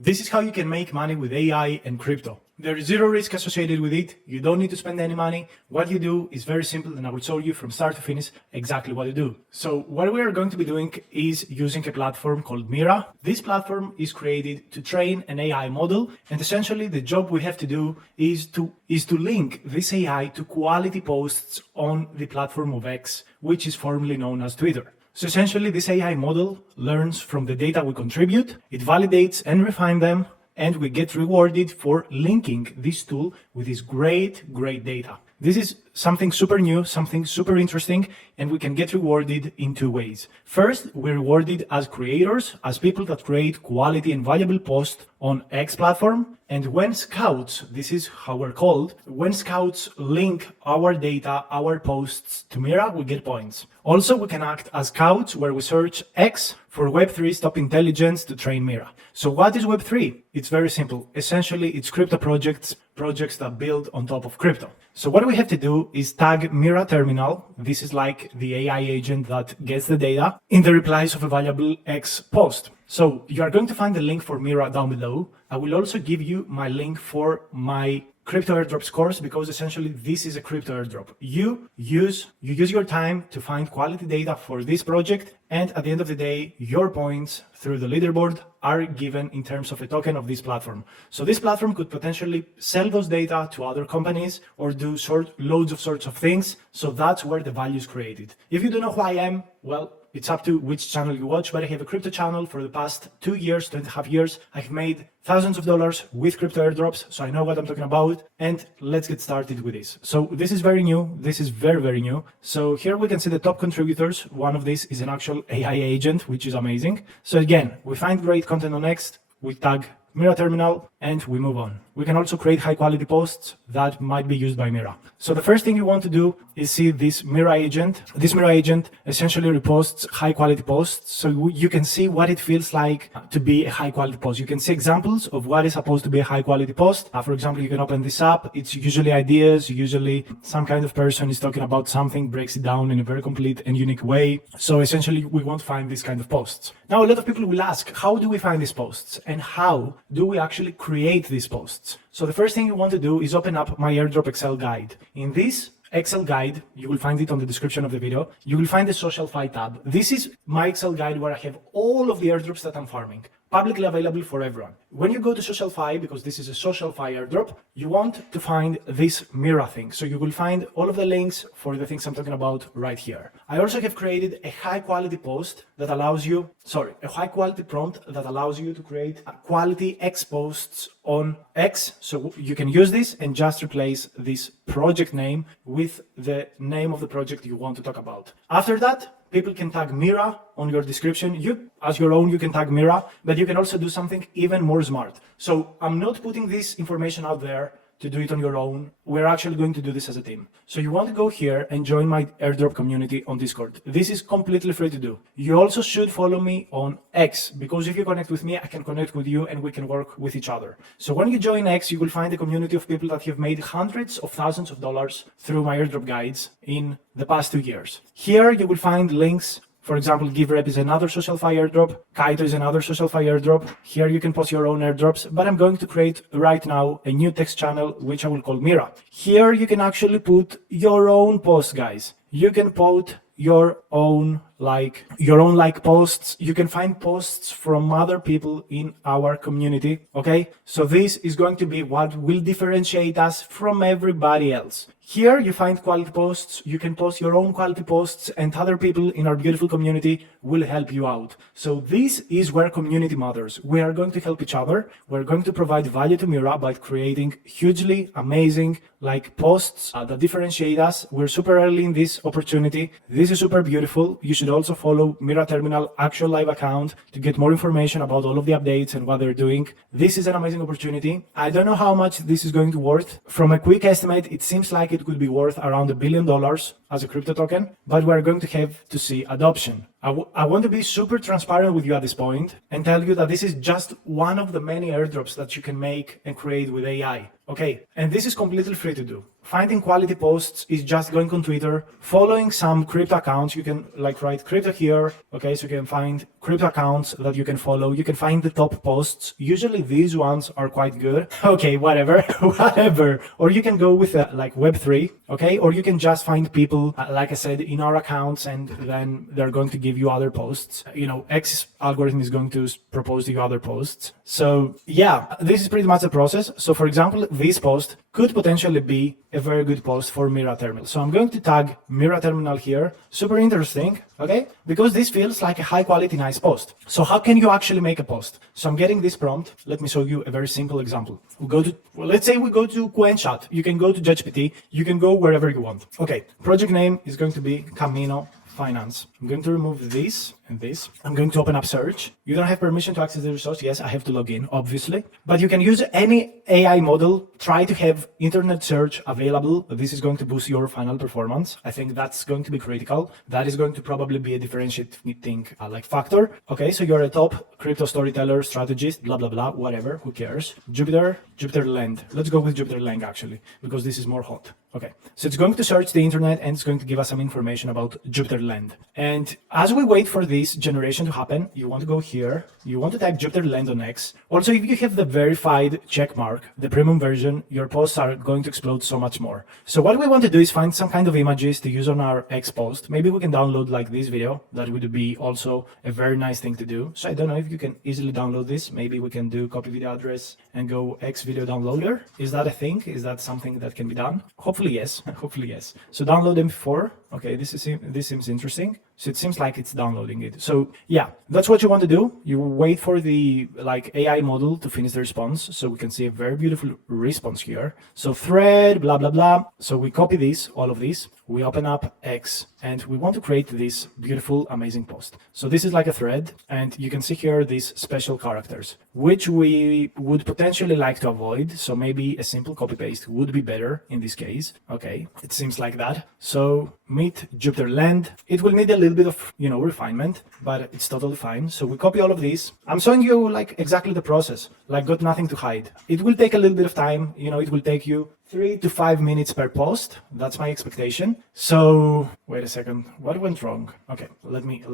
This is how you can make money with AI and crypto. There is zero risk associated with it. You don't need to spend any money. What you do is very simple, and I will show you from start to finish exactly what you do. So what we are going to be doing is using a platform called Mirra. This platform is created to train an AI model, and essentially the job we have to do is to link this AI to quality posts on the platform of X, which is formerly known as Twitter. So essentially this AI model learns from the data we contribute, it validates and refines them, and we get rewarded for linking this tool with this great data. This is something super new, something super interesting, and we can get rewarded in two ways. First, we're rewarded as creators, as people that create quality and valuable posts on X platform. And when scouts, this is how we're called, when scouts link our data, our posts to Mirra, we get points. Also, we can act as scouts where we search X for Web3 top intelligence to train Mirra. So what is Web3? It's very simple. Essentially, it's crypto projects that build on top of crypto. So what we have to do is tag Mirra terminal. This is like the AI agent that gets the data in the replies of a valuable X post. So you are going to find the link for Mirra down below. I will also give you my link for my crypto airdrops course, because essentially this is a crypto airdrop. You use your time to find quality data for this project, and at the end of the day, your points through the leaderboard are given in terms of a token of this platform. So this platform could potentially sell those data to other companies or do loads of sorts of things. So that's where the value is created. If you don't know who I am, well, it's up to which channel you watch, but I have a crypto channel for the past 2 years, 2.5 years. I've made thousands of dollars with crypto airdrops, so I know what I'm talking about. And let's get started with this. So this is very new. This is very new. So here we can see the top contributors. One of these is an actual AI agent, which is amazing. So again, we find great content on Next, we tag Mirra terminal, and we move on. We can also create high quality posts that might be used by Mirra. So the first thing you want to do is see this Mirra agent. This Mirra agent essentially reposts high quality posts. So you can see what it feels like to be a high quality post. You can see examples of what is supposed to be a high quality post. For example, you can open this up. It's usually ideas, usually some kind of person is talking about something, breaks it down in a very complete and unique way. So essentially we want to find this kind of posts. Now, a lot of people will ask, how do we find these posts and how do we actually create these posts? So the first thing you want to do is open up my Airdrop Excel guide. In this Excel guide, you will find it on the description of the video. You will find the social fi tab. This is my Excel guide where I have all of the airdrops that I'm farming, publicly available for everyone. When you go to social fi, because this is a social fi airdrop, you want to find this Mirra thing. So you will find all of the links for the things I'm talking about right here. I also have created a high quality post that allows you, a high quality prompt that allows you to create quality X posts on X. So you can use this and just replace this project name with the name of the project you want to talk about. After that, people can tag Mirra on your description. You, as your own, you can tag Mirra, but you can also do something even more smart. So I'm not putting this information out there to do it on your own. We're actually going to do this as a team. So you want to go here and join my airdrop community on Discord. This is completely free to do. You also should follow me on X, because if you connect with me, I can connect with you and we can work with each other. So when you join X, you will find a community of people that have made hundreds of thousands of dollars through my airdrop guides in the past 2 years. Here you will find links. For example, GiveRep is another social fi airdrop. Kaito is another social fi airdrop. Here you can post your own airdrops, but I'm going to create right now a new text channel, which I will call Mirra. Here you can actually put your own posts, guys. You can put your own posts. You can find posts from other people in our community. Okay, so this is going to be what will differentiate us from everybody else. Here you find quality posts. You can post your own quality posts, and other people in our beautiful community will help you out. So this is where community matters. We are going to help each other. We're going to provide value to Mirra by creating hugely amazing posts that differentiate us. We're super early in this opportunity. This is super beautiful. You should also follow Mirra Terminal actual live account to get more information about all of the updates and what they're doing. This is an amazing opportunity. I don't know how much this is going to worth. From a quick estimate, it seems like it could be worth around $1 billion. as a crypto token, but we're going to have to see adoption. I want to be super transparent with you at this point and tell you that this is just one of the many airdrops that you can make and create with AI. Okay, and this is completely free to do. Finding quality posts is just going on Twitter, following some crypto accounts. You can like write crypto here. Okay, so you can find crypto accounts that you can follow. You can find the top posts. Usually these ones are quite good. Okay, whatever, whatever. Or you can go with like Web3. Okay, or you can just find people, like I said, in our accounts, and then they're going to give you other posts. You know, X algorithm is going to propose to you other posts. So yeah, this is pretty much the process. So for example, this post could potentially be a very good post for Mirra Terminal. So I'm going to tag Mirra Terminal here. Super interesting, okay? Because this feels like a high quality, nice post. So how can you actually make a post? So I'm getting this prompt. Let me show you a very simple example. Let's say we go to QuenChat. You can go to ChatGPT. You can go wherever you want. Okay, project name is going to be Camino Finance. I'm going to remove this and this. I'm going to open up search. You don't have permission to access the resource. Yes, I have to log in, obviously. But you can use any AI model. Try to have internet search available. This is going to boost your final performance. I think that's going to be critical. That is going to probably be a differentiating like factor. Okay, so you're a top crypto storyteller, strategist, blah, blah, blah, whatever. Who cares? Jupiter Land. Let's go with Jupiter Land actually, because this is more hot. Okay, so it's going to search the internet and it's going to give us some information about Jupiter Land. And as we wait for this generation to happen, you want to go here, you want to type Jupiter Land on X. Also, if you have the verified check mark, the premium version, your posts are going to explode so much more. So what we want to do is find some kind of images to use on our X post. Maybe we can download like this video. That would be also a very nice thing to do. So I don't know if you can easily download this. Maybe we can do copy video address and go X video downloader. Is that a thing? Is that something that can be done? Hopefully yes. Hopefully yes. So download MP4. Okay, this seems interesting. So it seems like it's downloading it. So yeah, that's what you want to do. You wait for the like AI model to finish the response. So we can see a very beautiful response here. So thread, blah, blah, blah. So we copy this, all of this. We open up X and we want to create this beautiful, amazing post. So this is like a thread and you can see here these special characters, which we would potentially like to avoid. So maybe a simple copy paste would be better in this case. Okay, it seems like that. So meet Jupiter Land. It will need a little bit of, refinement, but it's totally fine. So we copy all of these. I'm showing you like exactly the process, like got nothing to hide. It will take a little bit of time. It will take you 3 to 5 minutes per post. That's my expectation. So wait a second. What went wrong? Okay, let me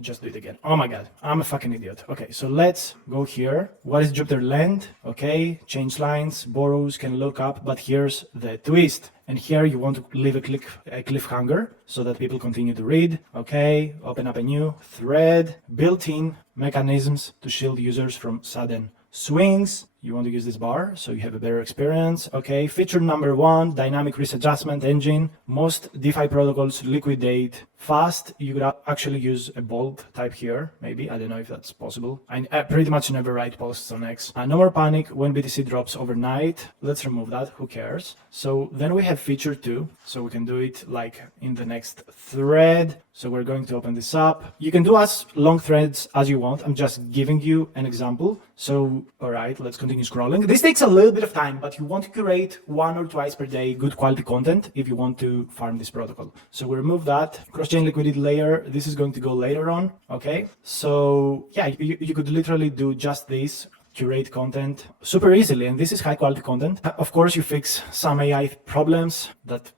just do it again. Oh my God, I'm a fucking idiot. Okay, so let's go here. What is Jupiter Land? Okay, change lines, borrows, can look up, but here's the twist. And here you want to leave a cliffhanger so that people continue to read. Okay, open up a new thread, built-in mechanisms to shield users from sudden swings. You want to use this bar so you have a better experience. Okay, feature number 1, dynamic risk adjustment engine. Most DeFi protocols liquidate fast. You could actually use a bold type here, maybe. I don't know if that's possible. I pretty much never write posts on X. No more panic when BTC drops overnight. Let's remove that, who cares? So then we have feature 2. So we can do it like in the next thread. So we're going to open this up. You can do as long threads as you want. I'm just giving you an example. So, all right, let's continue scrolling. This takes a little bit of time, but you want to curate 1 or 2 per day good quality content if you want to farm this protocol. So we remove that. Cross-chain liquidity layer. This is going to go later on. Okay. So yeah, you could literally do just this. Curate content super easily, and this is high quality content. Of course, you fix some AI problems that,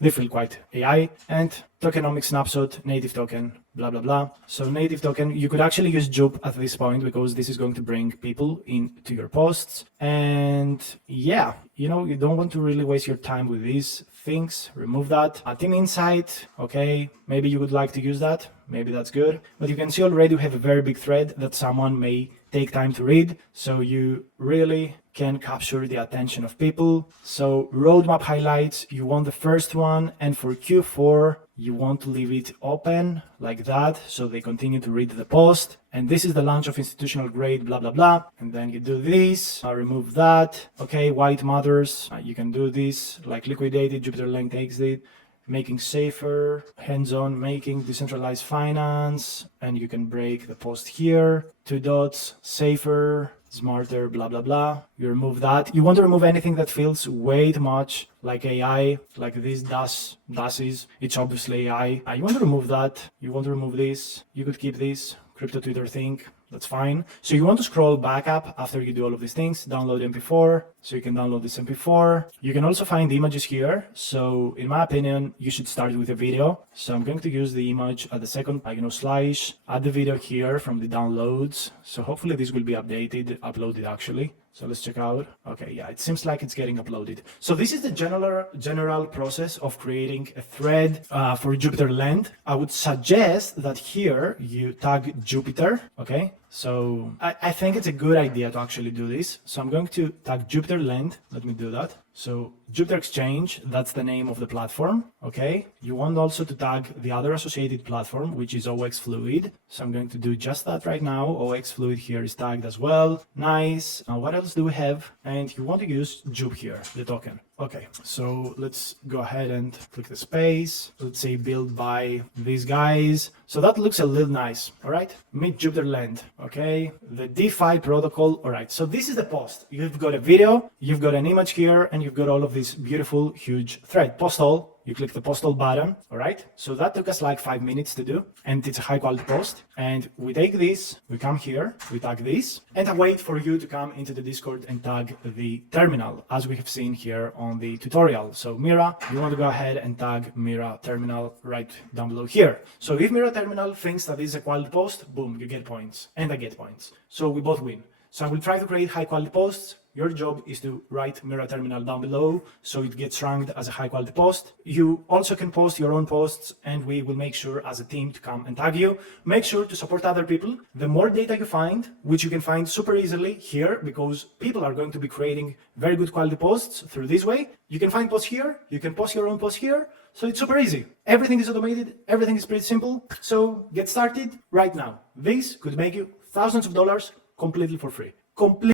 they feel quite AI, and tokenomic snapshot, native token, blah, blah, blah. So native token, you could actually use Jup at this point because this is going to bring people into your posts. And yeah, you don't want to really waste your time with these things. Remove that. Team insight. Okay, maybe you would like to use that. Maybe that's good. But you can see already we have a very big thread that someone may take time to read. So you really can capture the attention of people. So roadmap highlights, you want the first one, and for Q4 you want to leave it open like that so they continue to read the post. And this is the launch of institutional grade, blah, blah, blah. And then you do this, remove that. Okay, white matters, you can do this, like liquidated, Jupiter Land takes it, making safer, hands-on, making decentralized finance, and you can break the post here, 2 dots, safer, smarter, blah, blah, blah. You remove that. You want to remove anything that feels way too much like AI, like this does is. It's obviously AI. You want to remove that. You want to remove this. You could keep this crypto Twitter thing. That's fine. So you want to scroll back up after you do all of these things, download MP4. So you can download this MP4. You can also find images here. So in my opinion, you should start with a video. So I'm going to use the image at the second, slash, add the video here from the downloads. So hopefully this will be uploaded actually. So let's check out. Okay, yeah, it seems like it's getting uploaded. So this is the general process of creating a thread for Jupyter Land. I would suggest that here you tag Jupyter, okay? So I think it's a good idea to actually do this. So I'm going to tag Jupyter Land. Let me do that. So Jupyter Exchange, that's the name of the platform, okay? You want also to tag the other associated platform, which is OX Fluid. So I'm going to do just that right now. OX Fluid here is tagged as well. Nice. Now what else do we have? And you want to use Jup here, the token. Okay, so let's go ahead and click the space. Let's say built by these guys. So that looks a little nice, all right? Meet Jupyter Land, okay? The DeFi protocol, all right. So this is the post. You've got a video, you've got an image here, and you've got all of this beautiful, huge thread. Post all. You click the post all button, all right? So that took us like 5 minutes to do, and it's a high quality post. And we take this, we come here, we tag this, and I wait for you to come into the Discord and tag the terminal, as we have seen here on the tutorial. So Mirra, you want to go ahead and tag Mirra terminal right down below here. So if Mirra terminal thinks that this is a quality post, boom, you get points, and I get points. So we both win. So I will try to create high quality posts. Your job is to write Mirra terminal down below so it gets ranked as a high quality post. You also can post your own posts, and we will make sure as a team to come and tag you. Make sure to support other people. The more data you find, which you can find super easily here because people are going to be creating very good quality posts through this way. You can find posts here. You can post your own posts here. So it's super easy. Everything is automated. Everything is pretty simple. So get started right now. This could make you thousands of dollars completely for free.